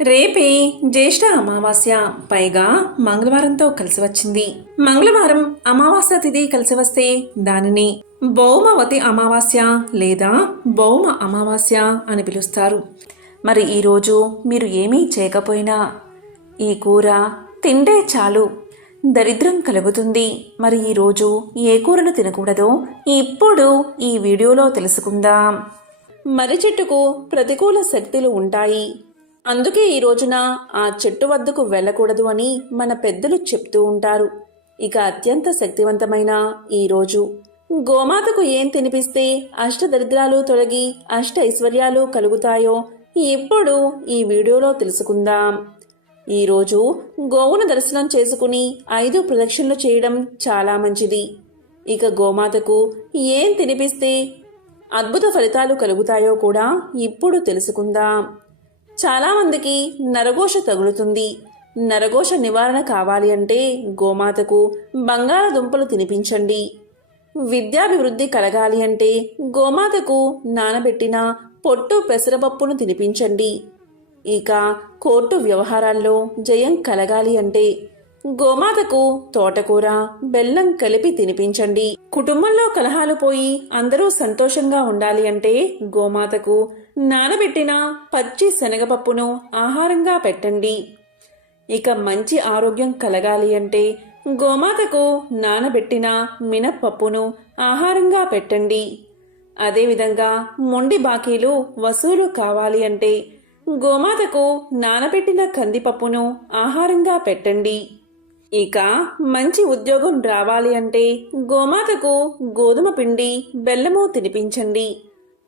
రేపే జ్యేష్ఠ అమావాస్య, పైగా మంగళవారంతో కలిసి వచ్చింది. మంగళవారం అమావాస్య తిథి కలిసి వస్తే దానిని భౌమవతి అమావాస్య లేదా భౌమ అమావాస్య అని పిలుస్తారు. మరి ఈరోజు మీరు ఏమీ చేయకపోయినా ఈ కూర తింటే చాలు దరిద్రం కలుగుతుంది. మరి ఈరోజు ఏ కూరను తినకూడదో ఇప్పుడు ఈ వీడియోలో తెలుసుకుందాం. మర్రి చెట్టుకు ప్రతికూల శక్తులు ఉంటాయి, అందుకే ఈ రోజున ఆ చెట్టు వద్దకు వెళ్ళకూడదు అని మన పెద్దలు చెప్తూ ఉంటారు. ఇక అత్యంత శక్తివంతమైన ఈ రోజు గోమాతకు ఏం తినిపిస్తే అష్టదరిద్రాలు తొలగి అష్ట ఐశ్వర్యాలు కలుగుతాయో ఇప్పుడు ఈ వీడియోలో తెలుసుకుందాం. ఈరోజు గోవును దర్శనం చేసుకుని 5 ప్రదక్షిణలు చేయడం చాలా మంచిది. ఇక గోమాతకు ఏం తినిపిస్తే అద్భుత ఫలితాలు కలుగుతాయో కూడా ఇప్పుడు తెలుసుకుందాం. చాలామందికి నరఘోష తగులుతుంది. నరఘోష నివారణ కావాలి అంటే గోమాతకు బంగాళదుంపలు తినిపించండి. విద్యాభివృద్ధి కలగాలి అంటే గోమాతకు నానబెట్టిన పొట్టు పెసరపప్పును తినిపించండి. ఇక కోర్టు వ్యవహారాల్లో జయం కలగాలి అంటే గోమాతకు తోటకూర బెల్లం కలిపి తినిపించండి. కుటుంబంలో కలహాలు పోయి అందరూ సంతోషంగా ఉండాలి అంటే గోమాతకు నానబెట్టిన పచ్చి శనగపప్పును ఆహారంగా పెట్టండి. ఇక మంచి ఆరోగ్యం కలగాలి అంటే గోమాతకు నానబెట్టిన మినప్పప్పును ఆహారంగా పెట్టండి. అదేవిధంగా మొండి బాకీలు వసూలు కావాలి అంటే గోమాతకు నానబెట్టిన కందిపప్పును ఆహారంగా పెట్టండి. ఇక మంచి ఉద్యోగం రావాలి అంటే గోమాతకు గోధుమ పిండి బెల్లము తినిపించండి.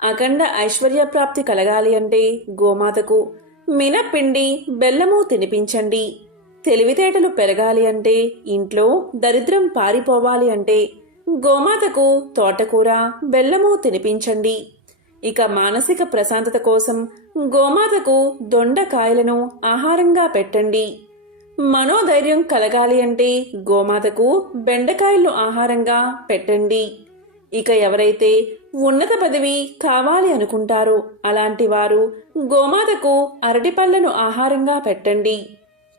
అఖండ ఐశ్వర్య ప్రాప్తి కలగాలి అంటే గోమాతకు మినప్పిండి బెల్లము తినిపించండి. తెలివితేటలు పెరగాలి అంటే ఇంట్లో దరిద్రం పారిపోవాలి అంటే గోమాతకు తోటకూర బెల్లము తినిపించండి. ఇక మానసిక ప్రశాంతత కోసం గోమాతకు దొండకాయలను ఆహారంగా పెట్టండి. మనోధైర్యం కలగాలి అంటే గోమాతకు బెండకాయలను ఆహారంగా పెట్టండి. ఇక ఎవరైతే ఉన్నత పదవి కావాలి అనుకుంటారో అలాంటి వారు గోమాతకు అరటిపళ్లను ఆహారంగా పెట్టండి.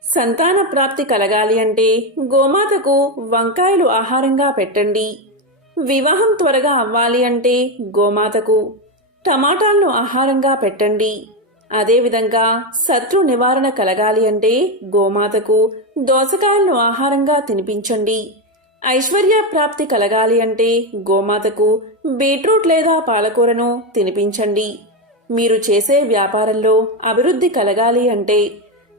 సంతాన ప్రాప్తి కలగాలి అంటే గోమాతకు వంకాయలు ఆహారంగా పెట్టండి. వివాహం త్వరగా అవ్వాలి అంటే గోమాతకు టమాటాలను ఆహారంగా పెట్టండి. అదేవిధంగా శత్రు నివారణ కలగాలి అంటే గోమాతకు దోసకాయలను ఆహారంగా తినిపించండి. ఐశ్వర్య ప్రాప్తి కలగాలి అంటే గోమాతకు బీట్రూట్ లేదా పాలకూరను తినిపించండి. మీరు చేసే వ్యాపారంలో అభివృద్ధి కలగాలి అంటే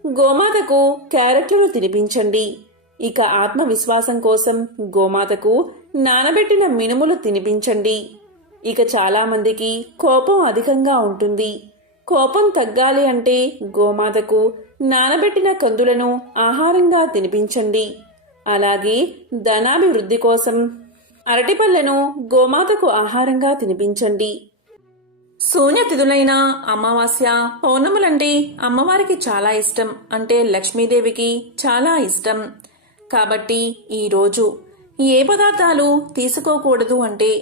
గోమాతకు క్యారెట్లను తినిపించండి. ఇక ఆత్మవిశ్వాసం కోసం గోమాతకు నానబెట్టిన మినుములు తినిపించండి. ఇక చాలామందికి కోపం అధికంగా ఉంటుంది. కోపం తగ్గాలి అంటే గోమాతకు నానబెట్టిన కందులను ఆహారంగా తినిపించండి. అలాగే ధనాభివృద్ధి కోసం అరటిపళ్లను గోమాతకు ఆహారంగా తినిపించండి. శూన్యతిథులైన అమావాస్య, పౌర్ణములంటే అమ్మవారికి చాలా ఇష్టం, అంటే లక్ష్మీదేవికి చాలా ఇష్టం. కాబట్టి ఈరోజు ఏ పదార్థాలు తీసుకోకూడదు అంటే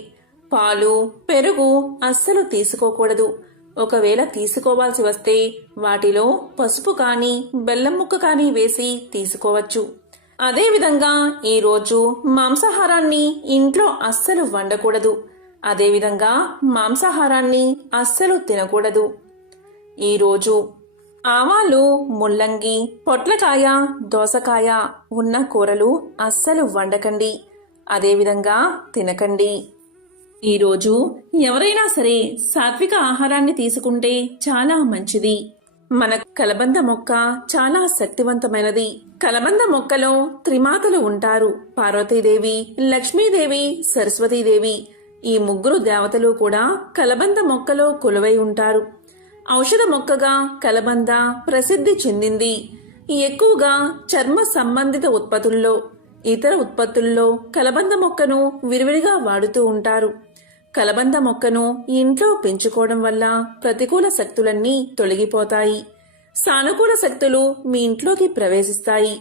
పాలు, పెరుగు అస్సలు తీసుకోకూడదు. ఒకవేళ తీసుకోవాల్సి వస్తే వాటిలో పసుపు కానీ బెల్లం ముక్క కానీ వేసి తీసుకోవచ్చు. అదేవిధంగా ఈరోజు మాంసాహారాన్ని ఇంట్లో అస్సలు వండకూడదు. అదేవిధంగా మాంసాహారాన్ని అస్సలు తినకూడదు. ఈరోజు ఆవాలు, ముల్లంగి, పొట్లకాయ, దోసకాయ ఉన్న కూరలు అస్సలు వండకండి. అదేవిధంగా తినకండి. ఈరోజు ఎవరైనా సరే సాత్విక ఆహారాన్ని తీసుకుంటే చాలా మంచిది. మన కలబంద మొక్క చాలా శక్తివంతమైనది. కలబంద మొక్కలో త్రిమాతలు ఉంటారు: పార్వతీదేవి, లక్ష్మీదేవి, సరస్వతీదేవి. ఈ 3 దేవతలు కూడా కలబంద మొక్కలో కొలువై ఉంటారు. ఔషధ మొక్కగా కలబంద ప్రసిద్ధి చెందింది. ఎక్కువగా చర్మ సంబంధిత ఉత్పత్తుల్లో, ఇతర ఉత్పత్తుల్లో కలబంద మొక్కను విరివిడిగా వాడుతూ ఉంటారు. కలబంద మొక్కను ఇంట్లో పెంచుకోవడం వల్ల ప్రతికూల శక్తులన్నీ తొలగిపోతాయి. సానుకూల శక్తులు మీ ఇంట్లోకి ప్రవేశిస్తాయి.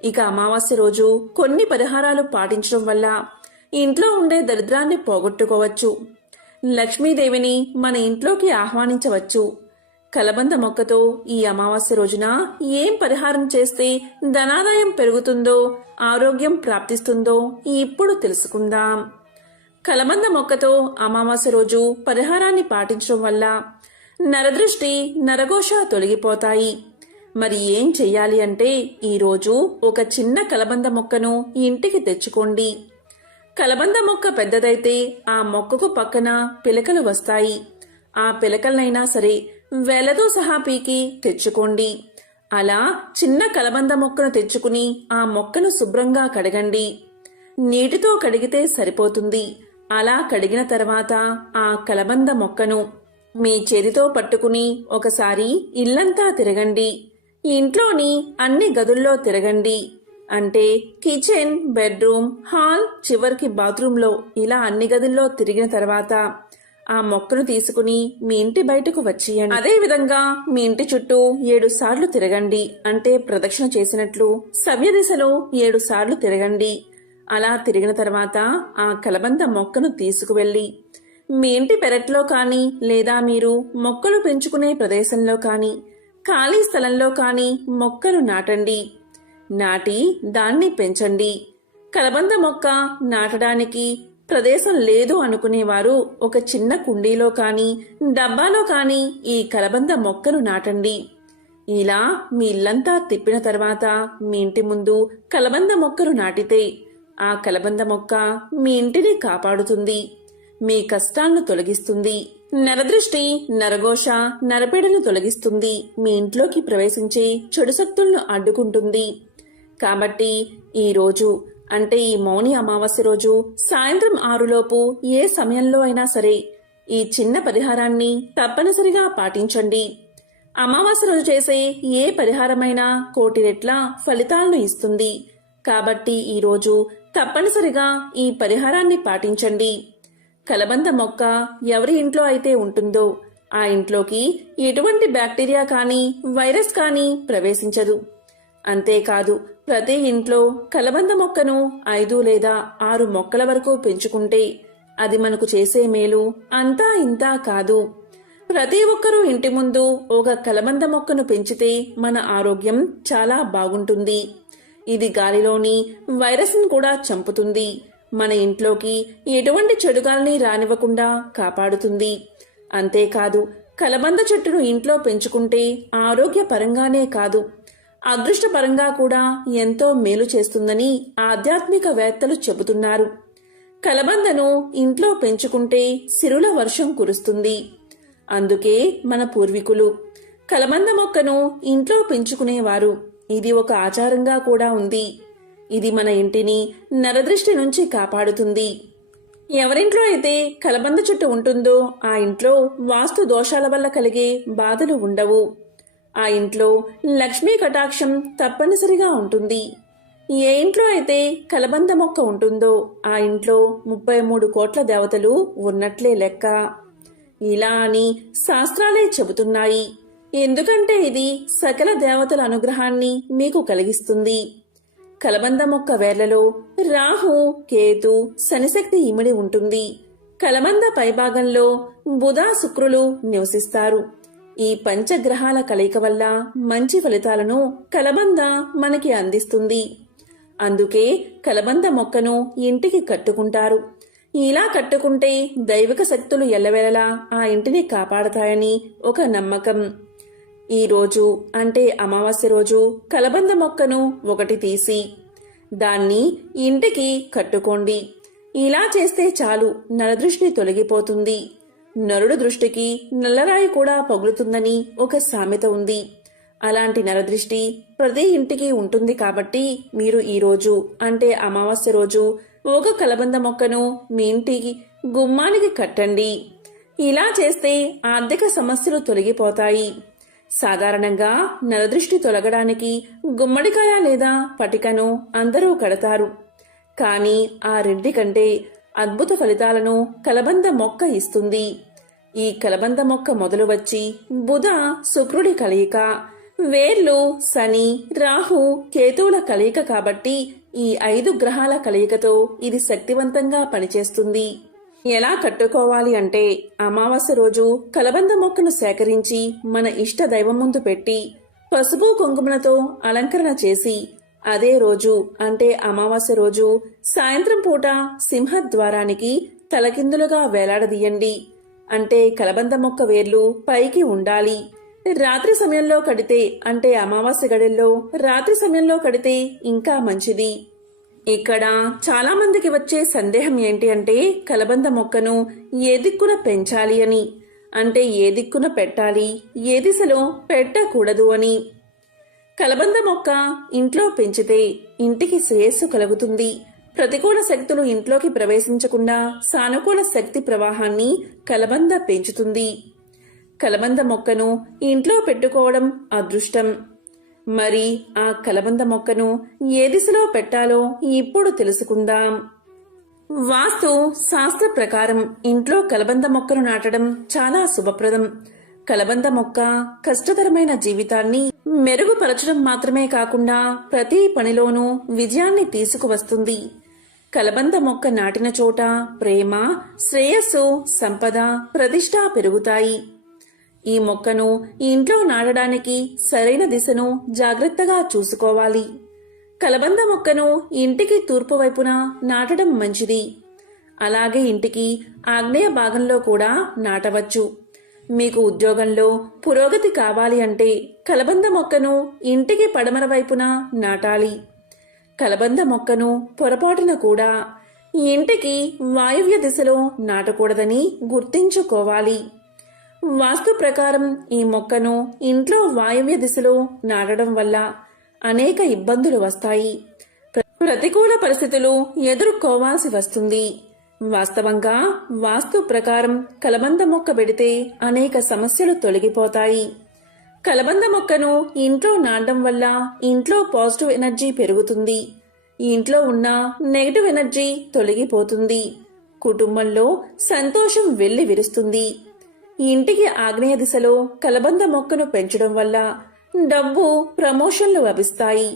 ఇక అమావాస్య రోజు కొన్ని పరిహారాలు పాటించడం వల్ల ఇంట్లో ఉండే దరిద్రాన్ని పోగొట్టుకోవచ్చు. లక్ష్మీదేవిని మన ఇంట్లోకి ఆహ్వానించవచ్చు. కలబంద మొక్కతో ఈ అమావాస్య రోజున ఏం పరిహారం చేస్తే ధనాదాయం పెరుగుతుందో, ఆరోగ్యం ప్రాప్తిస్తుందో ఇప్పుడు తెలుసుకుందాం. కలబంద మొక్కతో అమావాస్య రోజు పరిహారాన్ని పాటించడం వల్ల నరదృష్టి, నరఘోష తొలగిపోతాయి. మరి ఏం చెయ్యాలి అంటే, ఈరోజు ఒక చిన్న కలబంద మొక్కను ఇంటికి తెచ్చుకోండి. కలబంద మొక్క పెద్దదైతే ఆ మొక్కకు పక్కన పిలకలు వస్తాయి. ఆ పిలకలనైనా సరే వేలతో సహా పీకి తెచ్చుకోండి. అలా చిన్న కలబంద మొక్కను తెచ్చుకుని ఆ మొక్కను శుభ్రంగా కడగండి. నీటితో కడిగితే సరిపోతుంది. అలా కడిగిన తర్వాత ఆ కలబంద మొక్కను మీ చేతితో పట్టుకుని ఒకసారి ఇల్లంతా తిరగండి. ఇంట్లోని అన్ని గదుల్లో తిరగండి. అంటే కిచెన్, బెడ్రూమ్, హాల్, చివరికి బాత్రూంలో ఇలా అన్ని గదుల్లో తిరిగిన తర్వాత ఆ మొక్కను తీసుకుని మీ ఇంటి బయటకు వచ్చేయండి. అదే విధంగా మీ ఇంటి చుట్టూ 7 సార్లు తిరగండి. అంటే ప్రదక్షిణ చేసినట్లు సవ్య దిశలో 7 సార్లు తిరగండి. అలా తిరిగిన తర్వాత ఆ కలబంద మొక్కను తీసుకువెళ్ళి మీ ఇంటి పెరట్లో కానీ, లేదా మీరు మొక్కలు పెంచుకునే ప్రదేశంలో కానీ, ఖాళీ స్థలంలో కానీ మొక్కలు నాటండి. నాటి దాన్ని పెంచండి. కలబంద మొక్క నాటడానికి ప్రదేశం లేదు అనుకునేవారు ఒక చిన్న కుండీలో కానీ, డబ్బాలో కానీ ఈ కలబంద మొక్కను నాటండి. ఇలా మీ ఇల్లంతా తిప్పిన తర్వాత మీ ఇంటి ముందు కలబంద మొక్కను నాటితే ఆ కలబంద మొక్క మీ ఇంటిని కాపాడుతుంది, మీ కష్టాలను తొలగిస్తుంది, నరదృష్టి, నరఘోష, నరపీడను తొలగిస్తుంది, మీ ఇంట్లోకి ప్రవేశించే చెడు శక్తులను అడ్డుకుంటుంది. కాబట్టి ఈరోజు అంటే ఈ మౌని అమావాస్య రోజు సాయంత్రం 6లోపు ఏ సమయంలో అయినా సరే ఈ చిన్న పరిహారాన్ని తప్పనిసరిగా పాటించండి. అమావాస్య రోజు చేసే ఏ పరిహారమైనా 1,000 రెట్ల ఫలితాలను ఇస్తుంది. కాబట్టి ఈరోజు తప్పనిసరిగా ఈ పరిహారాన్ని పాటించండి. కలబంద మొక్క ఎవరి ఇంట్లో అయితే ఉంటుందో ఆ ఇంట్లోకి ఎటువంటి బ్యాక్టీరియా కానీ, వైరస్ కానీ ప్రవేశించదు. అంతేకాదు, ప్రతి ఇంట్లో కలబంద మొక్కను 5 లేదా 6 మొక్కల వరకు పెంచుకుంటే అది మనకు చేసే మేలు అంతా ఇంతా కాదు. ప్రతి ఒక్కరూ ఇంటి ముందు ఒక కలబంద మొక్కను పెంచితే మన ఆరోగ్యం చాలా బాగుంటుంది. ఇది గాలిలోని వైరస్ను కూడా చంపుతుంది. మన ఇంట్లోకి ఎటువంటి చెడుగాల్ని రానివ్వకుండా కాపాడుతుంది. అంతేకాదు, కలబంద చెట్టును ఇంట్లో పెంచుకుంటే ఆరోగ్యపరంగానే కాదు, అదృష్టపరంగా కూడా ఎంతో మేలు చేస్తుందని ఆధ్యాత్మికవేత్తలు చెబుతున్నారు. కలబందను ఇంట్లో పెంచుకుంటే సిరుల వర్షం కురుస్తుంది. అందుకే మన పూర్వీకులు కలబంద మొక్కను ఇంట్లో పెంచుకునేవారు. ఇది ఒక ఆచారంగా కూడా ఉంది. ఇది మన ఇంటిని నరదృష్టి నుంచి కాపాడుతుంది. ఎవరింట్లో అయితే కలబంద చెట్టు ఉంటుందో ఆ ఇంట్లో వాస్తు దోషాల వల్ల కలిగే బాధలు ఉండవు. ఆ ఇంట్లో లక్ష్మీ కటాక్షం తప్పనిసరిగా ఉంటుంది. ఏ ఇంట్లో అయితే కలబంద మొక్క ఉంటుందో ఆ ఇంట్లో 33 కోట్ల దేవతలు ఉన్నట్లే లెక్క. ఇలా అని శాస్త్రాలే చెబుతున్నాయి. ఎందుకంటే ఇది సకల దేవతల అనుగ్రహాన్ని మీకు కలిగిస్తుంది. కలబంద మొక్క వేర్లలో రాహు, కేతు, శనిశక్తి ఇమిడి ఉంటుంది. కలబంద పైభాగంలో బుధ, శుక్రులు నివసిస్తారు. ఈ పంచగ్రహాల కలయిక వల్ల మంచి ఫలితాలను కలబంద మనకి అందిస్తుంది. అందుకే కలబంద మొక్కను ఇంటికి కట్టుకుంటారు. ఇలా కట్టుకుంటే దైవిక శక్తులు ఎల్లవేళలా ఆ ఇంటిని కాపాడతాయని ఒక నమ్మకం. ఈ రోజు అంటే అమావాస్య రోజు కలబంద మొక్కను ఒకటి తీసి దాన్ని ఇంటికి కట్టుకోండి. ఇలా చేస్తే చాలు, నరదృష్టి తొలగిపోతుంది. నరుడు దృష్టికి నల్లరాయి కూడా పగులుతుందని ఒక సామెత ఉంది. అలాంటి నరదృష్టి ప్రతి ఇంటికి ఉంటుంది. కాబట్టి మీరు ఈ రోజు అంటే అమావాస్య రోజు ఒక కలబంద మొక్కను మీ ఇంటికి గుమ్మానికి కట్టండి. ఇలా చేస్తే ఆర్థిక సమస్యలు తొలగిపోతాయి. సాధారణంగా నరదృష్టి తొలగడానికి గుమ్మడికాయ లేదా పటికను అందరూ కడతారు. కానీ ఆ రెండి కంటే అద్భుత ఫలితాలను కలబంద మొక్క ఇస్తుంది. ఈ కలబంద మొక్క మొదలు వచ్చి బుధ, శుక్రుడి కలయిక, వేర్లు శని, రాహు, కేతువుల కలయిక. కాబట్టి ఈ 5 గ్రహాల కలయికతో ఇది శక్తివంతంగా పనిచేస్తుంది. ఎలా కట్టుకోవాలి అంటే అమావాస్య రోజు కలబంద మొక్కను సేకరించి మన ఇష్ట దైవం ముందు పెట్టి పసుపు కుంకుమలతో అలంకరణ చేసి అదే రోజు అంటే అమావాస్య రోజు సాయంత్రం పూట సింహద్వారానికి తలకిందులుగా వేలాడదీయండి. అంటే కలబంద మొక్క వేర్లు పైకి ఉండాలి. రాత్రి సమయంలో కడితే అంటే అమావాస్య గడిల్లో రాత్రి సమయంలో కడితే ఇంకా మంచిది. ఇక్కడ చాలా మందికి వచ్చే సందేహం ఏంటి అంటే కలబంద మొక్కను ఏ దిక్కున పెంచాలి అని, అంటే ఏ దిక్కున పెట్టాలి, ఏ దిశలో పెట్టకూడదు అని. కలబంద మొక్క ఇంట్లో పెంచితే ఇంటికి శ్రేయస్సు కలుగుతుంది. ప్రతికూల శక్తులు ఇంట్లోకి ప్రవేశించకుండా సానుకూల శక్తి ప్రవాహాన్ని కలబంద పెంచుతుంది. కలబంద మొక్కను ఇంట్లో పెట్టుకోవడం అదృష్టం. మరి ఆ కలబంద మొక్కను ఏ దిశలో పెట్టాలో ఇప్పుడు తెలుసుకుందాం. వాస్తు శాస్త్ర ప్రకారం ఇంట్లో కలబంద మొక్కను నాటడం చాలా శుభప్రదం. కలబంద మొక్క కష్టతరమైన జీవితాన్ని మెరుగుపరచడం మాత్రమే కాకుండా ప్రతి పనిలోనూ విజయాన్ని తీసుకువస్తుంది. కలబంద మొక్క నాటిన చోట ప్రేమ, శ్రేయస్సు, సంపద, ప్రతిష్ట పెరుగుతాయి. ఈ మొక్కను ఇంట్లో నాటడానికి సరైన దిశను జాగ్రత్తగా చూసుకోవాలి. కలబంద మొక్కను ఇంటికి తూర్పు వైపున నాటడం మంచిది. అలాగే ఇంటికి ఆగ్నేయ భాగంలో కూడా నాటవచ్చు. మీకు ఉద్యోగంలో పురోగతి కావాలి అంటే కలబంద మొక్కను ఇంటికి పడమర వైపున నాటాలి. కలబంద మొక్కను పొరపాటున కూడా ఇంటికి వాయువ్య దిశలో నాటకూడదని గుర్తించుకోవాలి. వాస్తు ప్రకారం ఈ మొక్కను ఇంట్లో వాయువ్య దిశలో నాటడం వల్ల అనేక ఇబ్బందులు వస్తాయి. ప్రతికూల పరిస్థితులు ఎదుర్కోవాల్సి వస్తుంది. వాస్తవంగా వాస్తు ప్రకారం కలబంద మొక్క పెడితే అనేక సమస్యలు తొలగిపోతాయి. కలబంద మొక్కను ఇంట్లో నాటడం వల్ల ఇంట్లో పాజిటివ్ ఎనర్జీ పెరుగుతుంది. ఇంట్లో ఉన్న నెగటివ్ ఎనర్జీ తొలగిపోతుంది. కుటుంబంలో సంతోషం వెల్లి విరుస్తుంది. ఇంటికి ఆగ్నేయ దిశలో కలబంద మొక్కను పెంచడం వల్ల డబ్బు, ప్రమోషన్లు లభిస్తాయి.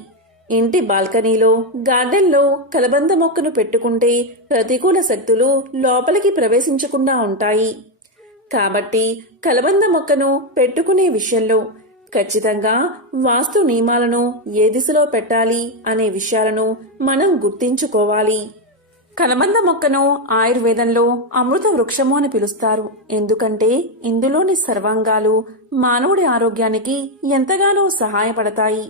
ఇంటి బాల్కనీలో, గార్డెన్లో కలబంద మొక్కను పెట్టుకుంటే ప్రతికూల శక్తులు లోపలికి ప్రవేశించకుండా ఉంటాయి. కాబట్టి కలబంద మొక్కను పెట్టుకునే విషయంలో ఖచ్చితంగా వాస్తు నియమాలను ఏ దిశలో పెట్టాలి అనే విషయాలను మనం గుర్తించుకోవాలి. కలబంద మొక్కను ఆయుర్వేదంలో అమృత వృక్షము అని పిలుస్తారు. ఎందుకంటే ఇందులోని సర్వాంగాలు మానవుడి ఆరోగ్యానికి ఎంతగానో సహాయపడతాయి.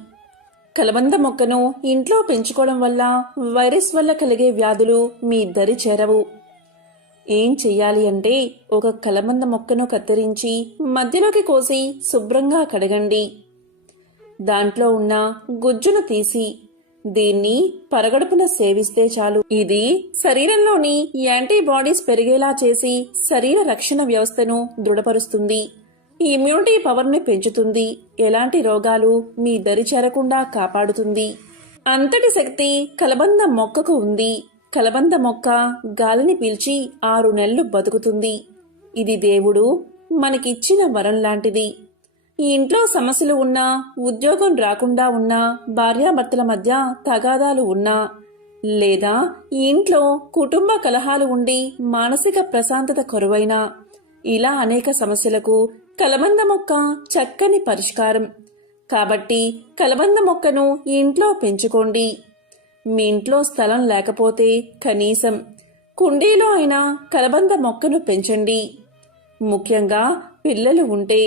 కలబంద మొక్కను ఇంట్లో పెంచుకోవడం వల్ల వైరస్ వల్ల కలిగే వ్యాధులు మీ దరి చేరవు. ఏం చెయ్యాలి అంటే ఒక కలబంద మొక్కను కత్తిరించి మధ్యలోకి కోసి శుభ్రంగా కడగండి. దాంట్లో ఉన్న గుజ్జును తీసి దీన్ని పరగడుపున సేవిస్తే చాలు. ఇది శరీరంలోని యాంటీబాడీస్ పెరిగేలా చేసి శరీర రక్షణ వ్యవస్థను దృఢపరుస్తుంది. ఇమ్యూనిటీ పవర్ని పెంచుతుంది. ఎలాంటి రోగాలు మీ దరి చేరకుండా కాపాడుతుంది. అంతటి శక్తి కలబంద మొక్కకు ఉంది. కలబంద మొక్క గాలిని పీల్చి 6 నెలలు బతుకుతుంది. ఇది దేవుడు మనకిచ్చిన వరం లాంటిది. ఈ ఇంట్లో సమస్యలు ఉన్నా, ఉద్యోగం రాకుండా ఉన్నా, భార్యాభర్తల మధ్య తగాదాలు ఉన్నా, లేదా ఈ ఇంట్లో కుటుంబ కలహాలు ఉండి మానసిక ప్రశాంతత కొరవైనా, ఇలా అనేక సమస్యలకు కలబంద మొక్క చక్కని పరిష్కారం. కాబట్టి కలబంద మొక్కను ఈ ఇంట్లో పెంచుకోండి. మీ ఇంట్లో స్థలం లేకపోతే కనీసం కుండీలో అయినా కలబంద మొక్కను పెంచండి. ముఖ్యంగా పిల్లలు ఉంటే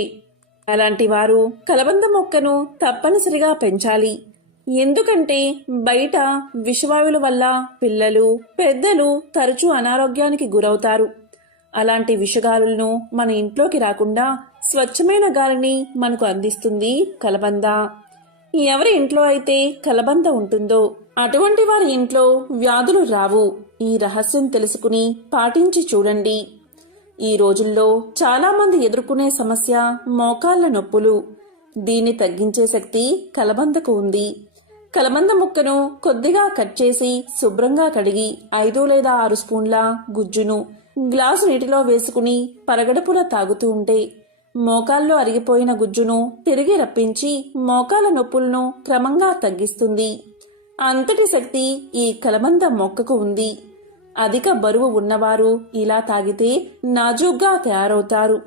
అలాంటి వారు కలబంద మొక్కను తప్పనిసరిగా పెంచాలి. ఎందుకంటే బయట విషవాయువుల వల్ల పిల్లలు, పెద్దలు తరచూ అనారోగ్యానికి గురవుతారు. అలాంటి విషగాలులను మన ఇంట్లోకి రాకుండా స్వచ్ఛమైన గాలిని మనకు అందిస్తుంది కలబంద. ఎవరి ఇంట్లో అయితే కలబంద ఉంటుందో అటువంటి వారి ఇంట్లో వ్యాధులు రావు. ఈ రహస్యం తెలుసుకుని పాటించి చూడండి. ఈ రోజుల్లో చాలా మంది ఎదుర్కొనే సమస్య మోకాళ్ల నొప్పులు. దీన్ని తగ్గించే శక్తి కలబందకు ఉంది. కలబంద ముక్కను కొద్దిగా కట్ చేసి శుభ్రంగా కడిగి 5 లేదా 6 స్పూన్ల గుజ్జును గ్లాసు నీటిలో వేసుకుని పరగడుపున తాగుతూ ఉంటే మోకాల్లో అరిగిపోయిన గుజ్జును తిరిగి రప్పించి మోకాల నొప్పులను క్రమంగా తగ్గిస్తుంది. అంతటి శక్తి ఈ కలబంద మొక్కకు ఉంది. అధిక బరువు ఉన్నవారు ఇలా తాగితే నాజూగ్గా తయారవుతారు.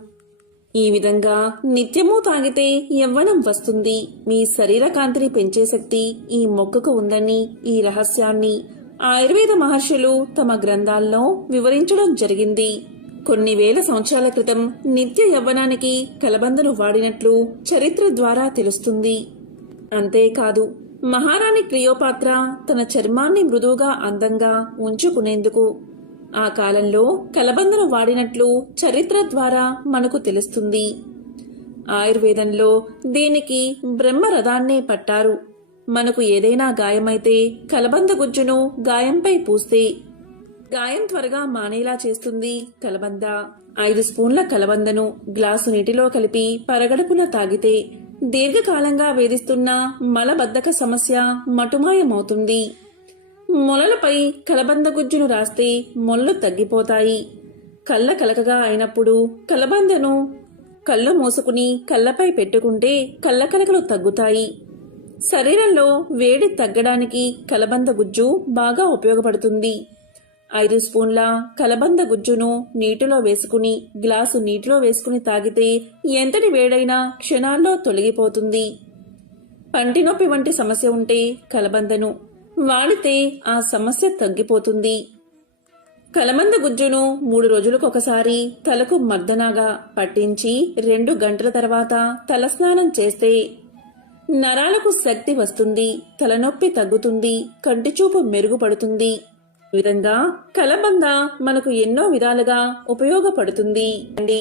ఈ విధంగా నిత్యము తాగితే యవ్వనం వస్తుంది. మీ శరీర కాంతిని పెంచే శక్తి ఈ మొక్కకు ఉందని ఈ రహస్యాన్ని ఆయుర్వేద మహర్షులు తమ గ్రంథాల్లో వివరించడం జరిగింది. కొన్ని వేల సంవత్సరాల క్రితం నిత్య యవ్వనానికి కలబందను వాడినట్లు చరిత్ర ద్వారా తెలుస్తుంది. అంతేకాదు మహారాణి క్లియోపాత్ర తన చర్మాన్ని మృదువుగా అందంగా ఉంచుకునేందుకు ఆ కాలంలో కలబందను వాడినట్లు చరిత్ర ద్వారా మనకు తెలుస్తుంది. ఆయుర్వేదంలో దీనికి బ్రహ్మరథాన్నే పట్టారు. మనకు ఏదైనా గాయమైతే కలబంద గుజ్జును గాయంపై పూస్తే గాయం త్వరగా మానేలా చేస్తుంది కలబంద. 5 స్పూన్ల కలబందను గ్లాసు నీటిలో కలిపి పరగడుపున తాగితే దీర్ఘకాలంగా వేధిస్తున్న మలబద్ధక సమస్య మటుమాయమవుతుంది. మొలలపై కలబంద గుజ్జును రాస్తే మొలలు తగ్గిపోతాయి. కళ్ళ కలకగా అయినప్పుడు కలబందను కళ్ళు మూసుకుని కళ్ళపై పెట్టుకుంటే కళ్ళ కలకలు తగ్గుతాయి. శరీరంలో వేడి తగ్గడానికి కలబంద గుజ్జు బాగా ఉపయోగపడుతుంది. 5 స్పూన్ల కలబంద గుజ్జును నీటిలో వేసుకుని గ్లాసు నీటిలో వేసుకుని తాగితే ఎంతటి వేడైనా క్షణాల్లో తొలగిపోతుంది. పంటి నొప్పి వంటి సమస్య ఉంటే కలబందను వాడితే ఆ సమస్య తగ్గిపోతుంది. కలబంద గుజ్జును 3 రోజులకొకసారి తలకు మర్దనాగా పట్టించి 2 గంటల తర్వాత తలస్నానం చేస్తే నరాలకు శక్తి వస్తుంది, తలనొప్పి తగ్గుతుంది, కంటిచూపు మెరుగుపడుతుంది. ఈ విధంగా కలబంద మనకు ఎన్నో విధాలుగా ఉపయోగపడుతుంది అండి.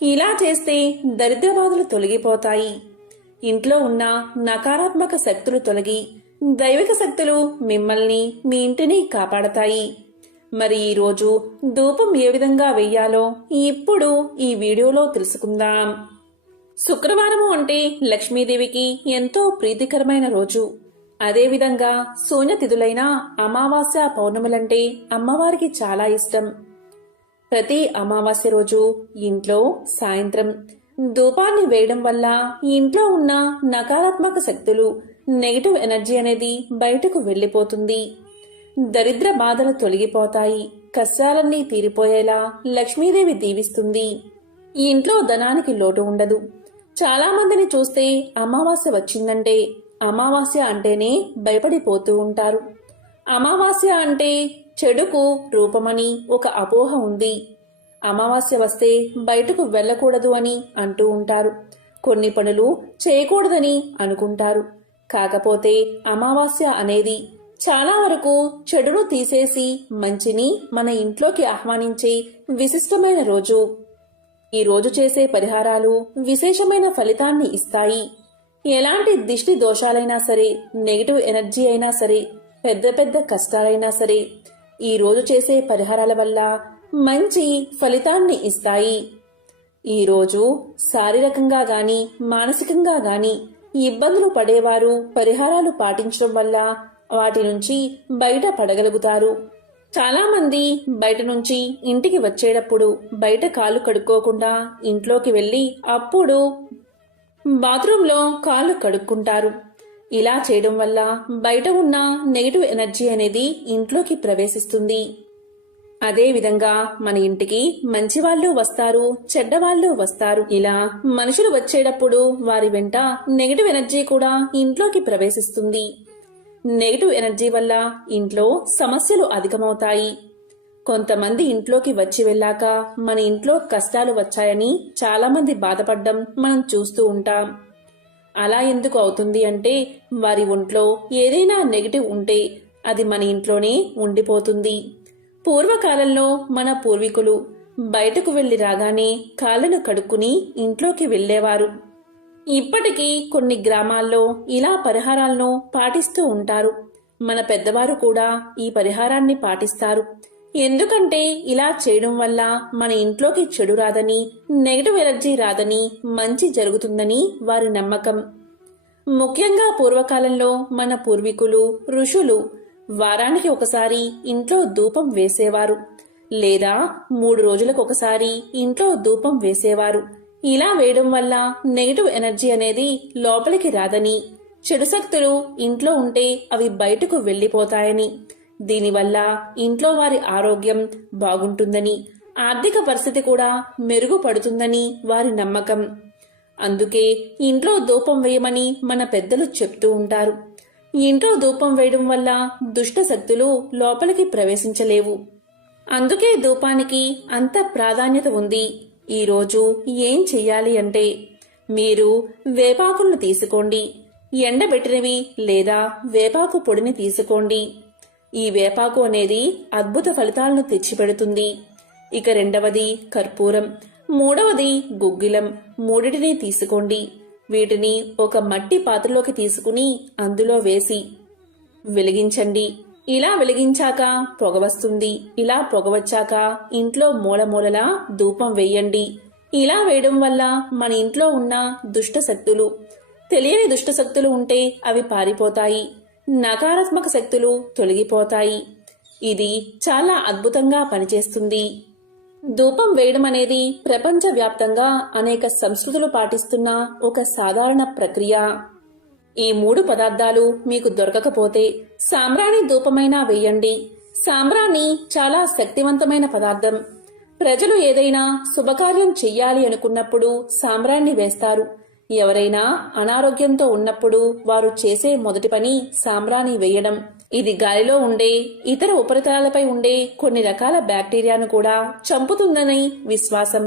ఇలా చేస్తే దరిద్ర బాధలు తొలగిపోతాయి. ఇంట్లో ఉన్న నకారాత్మక శక్తులు తొలగి దైవిక శక్తులు మిమ్మల్ని మీ ఇంటిని కాపాడతాయి. మరి ఈరోజు ధూపం ఏ విధంగా వెయ్యాలో ఇప్పుడు ఈ వీడియోలో తెలుసుకుందాం. శుక్రవారము అంటే లక్ష్మీదేవికి ఎంతో ప్రీతికరమైన రోజు. అదేవిధంగా శూన్యతిథులైన అమావాస్య పౌర్ణములంటే అమ్మవారికి చాలా ఇష్టం. ప్రతి అమావాస్య రోజు ఇంట్లో సాయంత్రం ధూపాన్ని వేయడం వల్ల ఇంట్లో ఉన్న నకారాత్మక శక్తులు నెగటివ్ ఎనర్జీ అనేది బయటకు వెళ్లిపోతుంది. దరిద్ర బాధలు తొలగిపోతాయి. కష్టాలన్నీ తీరిపోయేలా లక్ష్మీదేవి దీవిస్తుంది. ఈ ఇంట్లో ధనానికి లోటు ఉండదు. చాలా మందిని చూస్తే అమావాస్య వచ్చిందంటే అమావాస్య అంటేనే భయపడిపోతూ ఉంటారు. అమావాస్య అంటే చెడుకు రూపమని ఒక అపోహ ఉంది. అమావాస్య వస్తే బయటకు వెళ్ళకూడదు అని అంటూ ఉంటారు. కొన్ని పనులు చేయకూడదని అనుకుంటారు. కాకపోతే అమావాస్య అనేది చాలా వరకు చెడును తీసేసి మంచిని మన ఇంట్లోకి ఆహ్వానించే విశిష్టమైన రోజు. ఈ రోజు చేసే పరిహారాలు విశేషమైన ఫలితాన్ని ఇస్తాయి. ఎలాంటి దిష్టి దోషాలైనా సరే, నెగిటివ్ ఎనర్జీ అయినా సరే, పెద్ద పెద్ద కష్టాలైనా సరే ఈ రోజు చేసే పరిహారాల వల్ల మంచి ఫలితాన్ని ఇస్తాయి. ఈరోజు శారీరకంగా గాని మానసికంగా గాని ఇబ్బందులు పడేవారు పరిహారాలు పాటించడం వల్ల వాటి నుంచి బయట పడగలుగుతారు. చాలా మంది బయట నుంచి ఇంటికి వచ్చేటప్పుడు బయట కాళ్ళు కడుక్కోకుండా ఇంట్లోకి వెళ్లి అప్పుడు బాత్రూంలో కాళ్ళు కడుక్కుంటారు. ఇలా చేయడం వల్ల బయట ఉన్న నెగిటివ్ ఎనర్జీ అనేది ఇంట్లోకి ప్రవేశిస్తుంది. అదే విధంగా మన ఇంటికి మంచివాళ్లు వస్తారు, చెడ్డవాళ్లు వస్తారు. ఇలా మనుషులు వచ్చేటప్పుడు వారి వెంట నెగిటివ్ ఎనర్జీ కూడా ఇంట్లోకి ప్రవేశిస్తుంది. నెగిటివ్ ఎనర్జీ వల్ల ఇంట్లో సమస్యలు అధికమవుతాయి. కొంతమంది ఇంట్లోకి వచ్చి వెళ్ళాక మన ఇంట్లో కష్టాలు వచ్చాయని చాలా మంది బాధపడ్డం మనం చూస్తూ ఉంటాం. అలా ఎందుకు అవుతుంది అంటే వారి ఒంట్లో ఏదైనా నెగిటివ్ ఉంటే అది మన ఇంట్లోనే ఉండిపోతుంది. పూర్వకాలంలో మన పూర్వీకులు బయటకు వెళ్లి రాగానే కాళ్ళను కడుక్కుని ఇంట్లోకి వెళ్లేవారు. ఇప్పటికీ కొన్ని గ్రామాల్లో ఇలా పరిహారాలను పాటిస్తూ ఉంటారు. మన పెద్దవారు కూడా ఈ పరిహారాన్ని పాటిస్తారు. ఎందుకంటే ఇలా చేయడం వల్ల మన ఇంట్లోకి చెడు రాదని, నెగిటివ్ ఎనర్జీ రాదని, మంచి జరుగుతుందని వారి నమ్మకం. ముఖ్యంగా పూర్వకాలంలో మన పూర్వీకులు, ఋషులు వారానికి ఒకసారి ఇంట్లో ధూపం వేసేవారు, లేదా 3 రోజులకు ఒకసారి ఇంట్లో ధూపం వేసేవారు. ఇలా వేయడం వల్ల నెగిటివ్ ఎనర్జీ అనేది లోపలికి రాదని, చెడు శక్తులు ఇంట్లో ఉంటే అవి బయటకు వెళ్లిపోతాయని, దీనివల్ల ఇంట్లో వారి ఆరోగ్యం బాగుంటుందని, ఆర్థిక పరిస్థితి కూడా మెరుగుపడుతుందని వారి నమ్మకం. అందుకే ఇంట్లో ధూపం వేయమని మన పెద్దలు చెప్తూ ఉంటారు. ఇంట్లో ధూపం వేయడం వల్ల దుష్ట శక్తులు లోపలికి ప్రవేశించలేవు. అందుకే ధూపానికి అంత ప్రాధాన్యత ఉంది. ఈరోజు ఏం చెయ్యాలి అంటే, మీరు వేపాకులను తీసుకోండి, ఎండబెట్టినవి లేదా వేపాకు పొడిని తీసుకోండి. ఈ వేపాకు అనేది అద్భుత ఫలితాలను తెచ్చిపెడుతుంది. ఇక రెండవది కర్పూరం, మూడవది గుగ్గిలం, మూడిటిని తీసుకోండి. వీటిని ఒక మట్టి పాత్రలోకి తీసుకుని అందులో వేసి వెలిగించండి. ఇలా వెలిగించాక పొగ వస్తుంది. ఇలా పొగ వచ్చాక ఇంట్లో మూలమూలలా ధూపం వేయండి. ఇలా వేయడం వల్ల మన ఇంట్లో ఉన్న దుష్ట శక్తులు, తెలియని దుష్ట శక్తులు ఉంటే అవి పారిపోతాయి. నకారాత్మక శక్తులు తొలగిపోతాయి. ఇది చాలా అద్భుతంగా పనిచేస్తుంది. ధూపం వేయడం అనేది ప్రపంచవ్యాప్తంగా అనేక సంస్కృతులు పాటిస్తున్న ఒక సాధారణ ప్రక్రియ. ఈ 3 పదార్థాలు మీకు దొరకకపోతే సాంబ్రాణి ధూపమైనా వేయండి. సాంబ్రాణి చాలా శక్తివంతమైన పదార్థం. ప్రజలు ఏదైనా శుభకార్యం చెయ్యాలి అనుకున్నప్పుడు సాంబ్రాణి వేస్తారు. ఎవరైనా అనారోగ్యంతో ఉన్నప్పుడు వారు చేసే మొదటి పని సాంబ్రాణి వేయడం. ఇది గాలిలో ఉండే ఇతర ఉపరితలాలపై ఉండే కొన్ని రకాల బ్యాక్టీరియాను కూడా చంపుతుందని విశ్వాసం.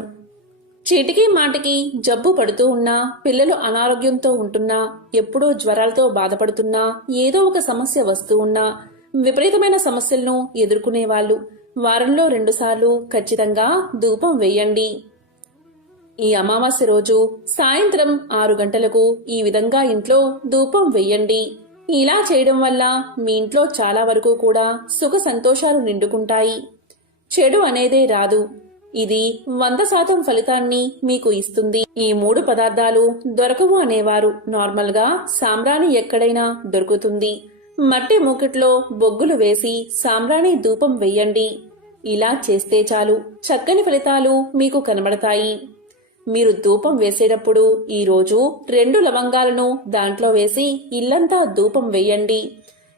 చీటికి మాటికి జబ్బు పడుతూ ఉన్నా, పిల్లలు అనారోగ్యంతో ఉంటున్నా, ఎప్పుడూ జ్వరాలతో బాధపడుతున్నా, ఏదో ఒక సమస్య వస్తూ ఉన్నా, విపరీతమైన సమస్యలను ఎదుర్కొనేవాళ్లు వారంలో 2 సార్లు ఖచ్చితంగా ధూపం వేయండి. ఈ అమావాస్య రోజు సాయంత్రం 6 గంటలకు ఈ విధంగా ఇంట్లో ధూపం వేయండి. ఇలా చేయడం వల్ల మీ ఇంట్లో చాలా వరకు కూడా సుఖ సంతోషాలు నిండుకుంటాయి. చెడు అనేదే రాదు. ఇది 100% ఫలితాన్ని మీకు ఇస్తుంది. ఈ 3 పదార్థాలు దొరకవు అనేవారు నార్మల్ గా సాంబ్రాణి ఎక్కడైనా దొరుకుతుంది. మట్టి మూకిట్లో బొగ్గులు వేసి సాంబ్రాణి ధూపం వేయండి. ఇలా చేస్తే చాలు, చక్కని ఫలితాలు మీకు కనబడతాయి. మీరు ధూపం వేసేటప్పుడు ఈరోజు 2 లవంగాలను దాంట్లో వేసి ఇల్లంతా ధూపం వేయండి.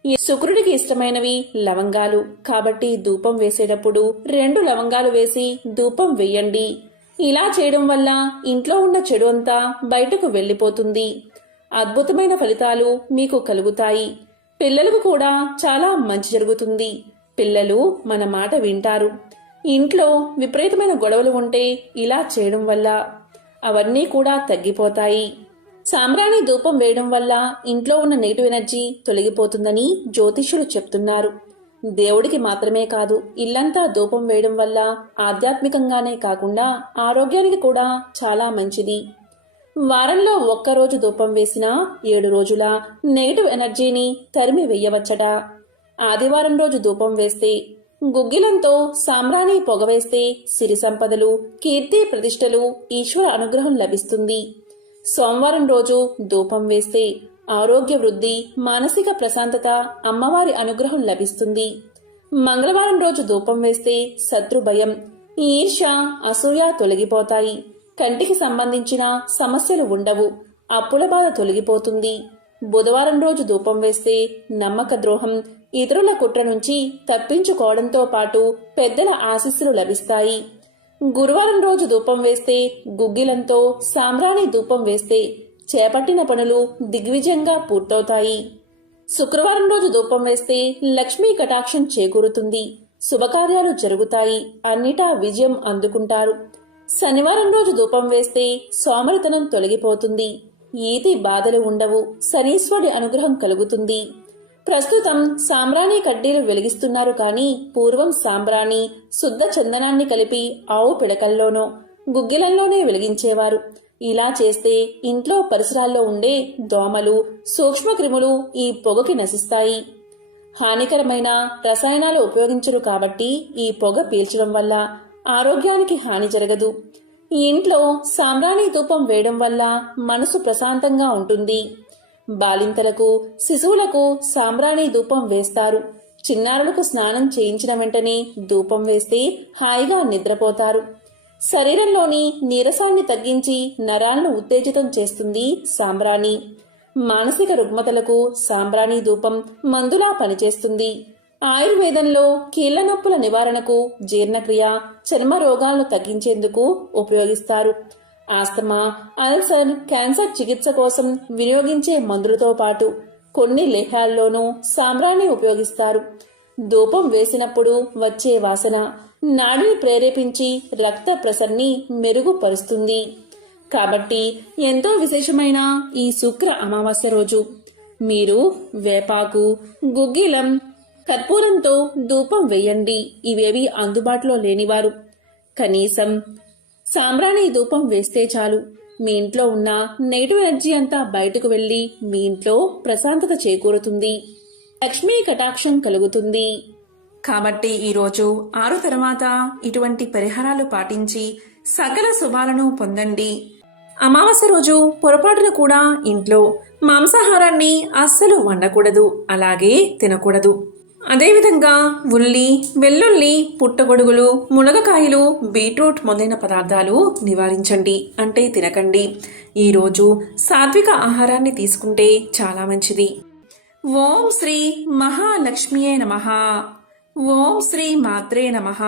ఈ శుక్రుడికి ఇష్టమైనవి లవంగాలు కాబట్టి ధూపం వేసేటప్పుడు 2 లవంగాలు వేసి ధూపం వేయండి. ఇలా చేయడం వల్ల ఇంట్లో ఉన్న చెడు అంతా బయటకు వెళ్లిపోతుంది. అద్భుతమైన ఫలితాలు మీకు కలుగుతాయి. పిల్లలకు కూడా చాలా మంచి జరుగుతుంది. పిల్లలు మన మాట వింటారు. ఇంట్లో విపరీతమైన గొడవలు ఉంటే ఇలా చేయడం వల్ల అవన్నీ కూడా తగ్గిపోతాయి. సాంబ్రాణి ధూపం వేయడం వల్ల ఇంట్లో ఉన్న నెగిటివ్ ఎనర్జీ తొలగిపోతుందని జ్యోతిష్యులు చెప్తున్నారు. దేవుడికి మాత్రమే కాదు, ఇల్లంతా ధూపం వేయడం వల్ల ఆధ్యాత్మికంగానే కాకుండా ఆరోగ్యానికి కూడా చాలా మంచిది. వారంలో 1 రోజు ధూపం వేసినా 7 రోజుల నెగిటివ్ ఎనర్జీని తరిమి వెయ్యవచ్చట. ఆదివారం రోజు ధూపం వేస్తే, గుగ్గిలంతో సాంబ్రాణి పొగ వేస్తే సిరి సంపదలు, కీర్తి ప్రతిష్టలు, ఈశ్వర అనుగ్రహం లభిస్తుంది. సోమవారం రోజు ధూపం వేస్తే ఆరోగ్య వృద్ధి, మానసిక ప్రశాంతత, అమ్మవారి అనుగ్రహం లభిస్తుంది. మంగళవారం రోజు ధూపం వేస్తే శత్రు భయం, ఈర్ష్య, అసూయ తొలగిపోతాయి. కంటికి సంబంధించిన సమస్యలు ఉండవు. అప్పుల బాధ తొలగిపోతుంది. బుధవారం రోజు ధూపం వేస్తే నమ్మక ద్రోహం, ఇతరుల కుట్ర నుంచి తప్పించుకోవడంతో పాటు పెద్దల ఆశీస్సులు లభిస్తాయి. గురువారం రోజు ధూపం వేస్తే, గుగ్గిలంతో సాంబ్రాణి ధూపం వేస్తే చేపట్టిన పనులు దిగ్విజయంగా పూర్తవుతాయి. శుక్రవారం రోజు ధూపం వేస్తే లక్ష్మీ కటాక్షం చేకూరుతుంది. శుభకార్యాలు జరుగుతాయి. అన్నిటా విజయం అందుకుంటారు. శనివారం రోజు ధూపం వేస్తే సోమరితనం తొలగిపోతుంది. ఈతి బాధలు ఉండవు. శనీశ్వరుడి అనుగ్రహం కలుగుతుంది. ప్రస్తుతం సాంబ్రాణి కడ్డీలు వెలిగిస్తున్నారు కానీ పూర్వం సాంబ్రాణి, శుద్ధ చందనాన్ని కలిపి ఆవు పిడకల్లోనో గుగ్గిలంలోనే వెలిగించేవారు. ఇలా చేస్తే ఇంట్లో పరిసరాల్లో ఉండే దోమలు, సూక్ష్మక్రిములు ఈ పొగకి నశిస్తాయి. హానికరమైన రసాయనాలు ఉపయోగించరు కాబట్టి ఈ పొగ పీల్చడం వల్ల ఆరోగ్యానికి హాని జరగదు. ఈ ఇంట్లో సాంబ్రాణి ధూపం వేయడం వల్ల మనసు ప్రశాంతంగా ఉంటుంది. బాలింతలకు, శిశువులకు సాంబ్రాణి ధూపం వేస్తారు. చిన్నారులకు స్నానం చేయించిన వెంటనే ధూపం వేస్తే హాయిగా నిద్రపోతారు. శరీరంలోని నీరసాన్ని తగ్గించి నరాలను ఉత్తేజితం చేస్తుంది సాంబ్రాణి. మానసిక రుగ్మతలకు సాంబ్రాణి ధూపం మందులా పనిచేస్తుంది. ఆయుర్వేదంలో కీళ్ల నొప్పుల నివారణకు, జీర్ణక్రియ, చర్మ రోగాలను తగ్గించేందుకు ఉపయోగిస్తారు. ఆస్తమా, అల్సర్, క్యాన్సర్ చికిత్స కోసం వినియోగించే మందులతో పాటు కొన్ని లేహ్యాల్లోనూ సాంబ్రాణి ఉపయోగిస్తారు. ధూపం వేసినప్పుడు వచ్చే వాసన నాడిని ప్రేరేపించి రక్త ప్రసరణని మెరుగుపరుస్తుంది. కాబట్టి ఎంతో విశేషమైన ఈ శుక్ర అమావాస్య రోజు మీరు వేపాకు, గుగ్గిలం, కర్పూరంతో ధూపం వేయండి. ఇవేవి అందుబాటులో లేనివారు కనీసం సాంబ్రాణి ధూపం వేస్తే చాలు. మీ ఇంట్లో ఉన్న నెగిటివ్ ఎనర్జీ అంతా బయటకు వెళ్లి మీ ఇంట్లో ప్రశాంతత చేకూరుతుంది, లక్ష్మీ కటాక్షం కలుగుతుంది. కాబట్టి ఈరోజు 6 తర్వాత ఇటువంటి పరిహారాలు పాటించి సకల శుభాలను పొందండి. అమావాస్య రోజు పొరపాటున కూడా ఇంట్లో మాంసాహారాన్ని అస్సలు వండకూడదు, అలాగే తినకూడదు. అదేవిధంగా ఉల్లి, వెల్లుల్లి, పుట్టగొడుగులు, మునగకాయలు, బీట్రూట్ మొదలైన పదార్థాలు నివారించండి, అంటే తినకండి. ఈరోజు సాత్విక ఆహారాన్ని తీసుకుంటే చాలా మంచిది. ఓం శ్రీ మహాలక్ష్మియే నమః. ఓం శ్రీ మాత్రే నమః.